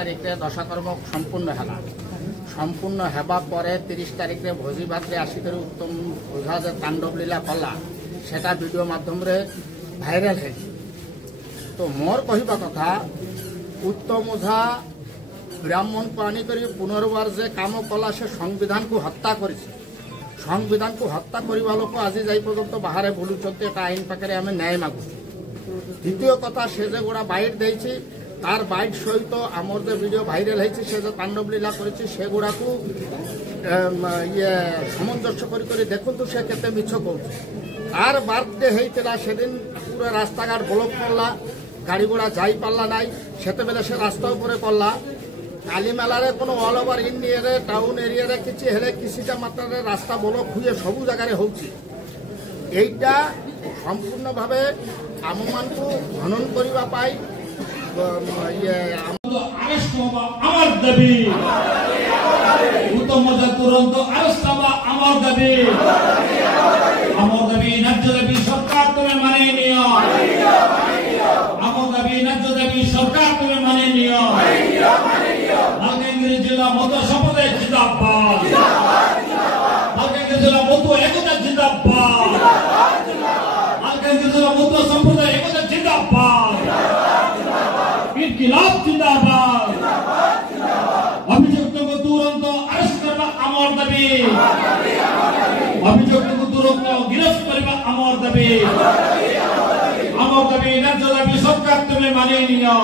तारिखे दशाकर्म सम्पूर्ण है सम्पूर्ण हेबा पर 30 तारिखे भोजी भात आसिक उत्तम ओझा जो तांडव लीला कला सेटा वीडियो माध्यम भाइराल है। तो मोर कहवा कथा उत्तम ओझा ब्राह्मण को आनिक पुनर्बार जे काम कला से संविधान को हत्या कर संविधान को हत्या करने लोक आज जाई पर्यंत बाहर बुलुंट एक आईन पाखे आम न्याय मागु। द्वितीय कथा से गोड़ा बैट देती तार बैट सहित आमर जो वीडियो भाइराल है से जो तांडव लीला करेगुड़ा को ये सामंजस्य कर देखु से केते मिछ कौन तार बार्थडे होता से दिन पूरा रास्ता घाट ब्लक करला गाड़ी घोड़ा जाई पार्ला ना से से रास्ता उपरे करला काली मेलार को all over India town area किसी मात्रा रास्ता ब्लक हुए सबू जगार होटा सम्पूर्ण भाव आम मान को खनन करने मालकानगिरी जिला मधु संप्रदाय जिंदाबाद, मालकानगिरी जिला मधु एकता जिंदाबाद, मालकानगिरी जिला मधु संप्रदाय एकता जिंदाबाद, इनकिलाब जिंदाबाद, अभियुक्तों को तुरंत अरेस्ट करना अमर दाबी, अभियुक्तों को तुरंत गिरफ्त करना अमर दाबी, न्याय दाबी सरकार तुम्हें माने नियो।